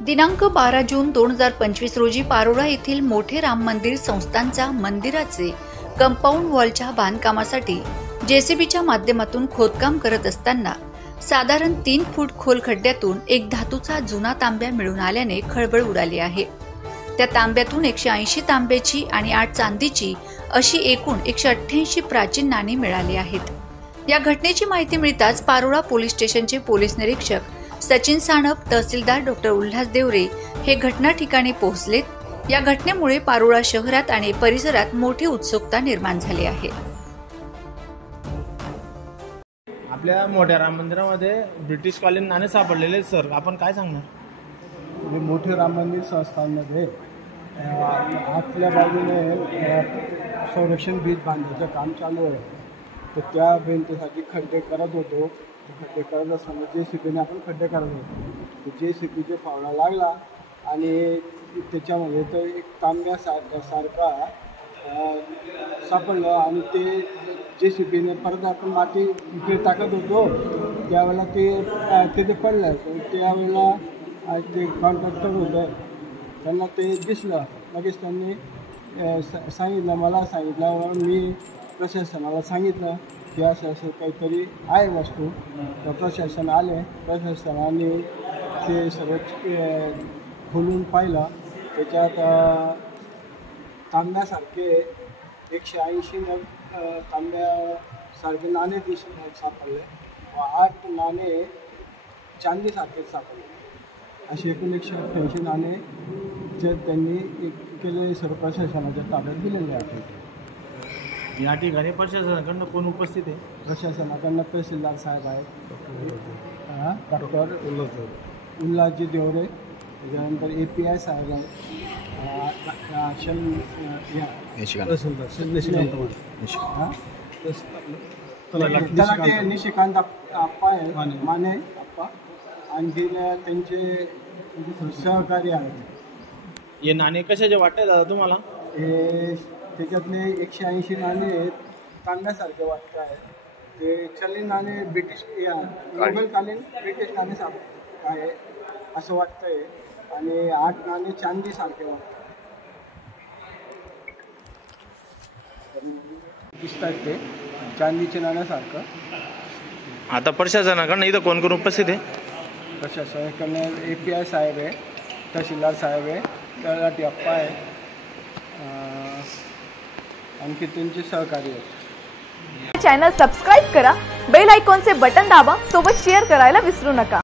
दिनांक 12 जून 2025 रोजी पारोळा येथील मोठे राम मंदिर संस्थानच्या मंदिराचे कंपाऊंड वॉलच्या बांधकामासाठी जेसीबीच्या माध्यमातून खोदकाम करत असताना साधारण 3 फूट खोल खड्ड्यातून एक धातूचा जुना तांब्या मिळून आल्याने खळबळ उडाली आहे। त्या तांब्यातून 180 तांब्याची आणि 8 चांदीची अशी एकूण 188 प्राचीन नाणी मिळाली आहेत। या घटनेची माहिती मिळताच पारोळा पोलीस स्टेशनचे पोलीस निरीक्षक सचिन सानप, तहसीलदार डॉ. उल्हास देवरे हे घटना ठिकाणी पोहोचलेत। या घटनेमुळे पारोळा शहरात आणि परिसरात मोठी उत्सुकता निर्माण झाली आहे। आपल्या मोठ्या राम मंदिरामध्ये ब्रिटिश कालीन नाणे सापडलेले सर, आपण काय सांगणार? मोठे राम मंदिर संस्थानमध्ये आतल्या बाजूने संरक्षण भिंत बांधण्याचं काम चालू आहे। तर त्या भिंतीसाठी खड्डे करत होतो। खड्डे करत असताना JCBने आपण खड्डे करत होतो। JCBचे फावडा लागला आणि त्याच्यामध्ये तो एक तांब्यासारखा सापडलं आणि ते JCBने परत आपण माती इकडे टाकत होतो त्यावेळेला ते पडलं। त्यावेळेला ते कॉन्ट्रॅक्टर होतं, त्यांना ते दिसलं। लगेच त्यांनी सांगितलं, मला सांगितलं, मी प्रशासनाला सांगितलं की असं काहीतरी आहे वस्तू। तर प्रशासन आले, प्रशासनाने ते सगळं खोलून पाहिलं। त्याच्यात तांब्यासारखे 180 तांब्यासारखे नाणे सापडले व 8 नाणे चांदीसारखे सापडले। असे एकूण 188 नाणे जे त्यांनी केले सर्व प्रशासनाच्या ताब्यात दिलेले आहेत। या ठिकाणी प्रशासनाकडनं कोण उपस्थित आहे? प्रशासनाकडनं तहसीलदार साहेब आहेत, डॉक्टर उल्हासजी देवरे, त्याच्यानंतर API साहेब आहेत, निशिकांत आप्पा आहे, माने आप्पा, आणखी त्यांचे सहकारी आहेत। हे नाणे कशाचे वाटते दादा तुम्हाला? हे त्याच्यातले 180 नाणे तांब्यासारखे वाटत आहे। ते चलीन नाणे मुघलकालीन ब्रिटिश नाणे आहे असं वाटतंय आणि 8 नाणे चांदीसारखे वाटतात दिसत आहेत। ते चांदीच्या नाण्यासारखं। आता प्रशासनाकडनं इथं कोण कोण उपस्थित आहे? प्रशासनाकडनं API साहेब आहे, तहसीलदार साहेब आहे, तलाठी अप्पा आहे, आणखी त्यांचे सहकारी आहेत। चॅनल सबस्क्राइब करा, बेल आयकॉनचे बटन दाबा, सोबत शेअर करायला विसरू नका।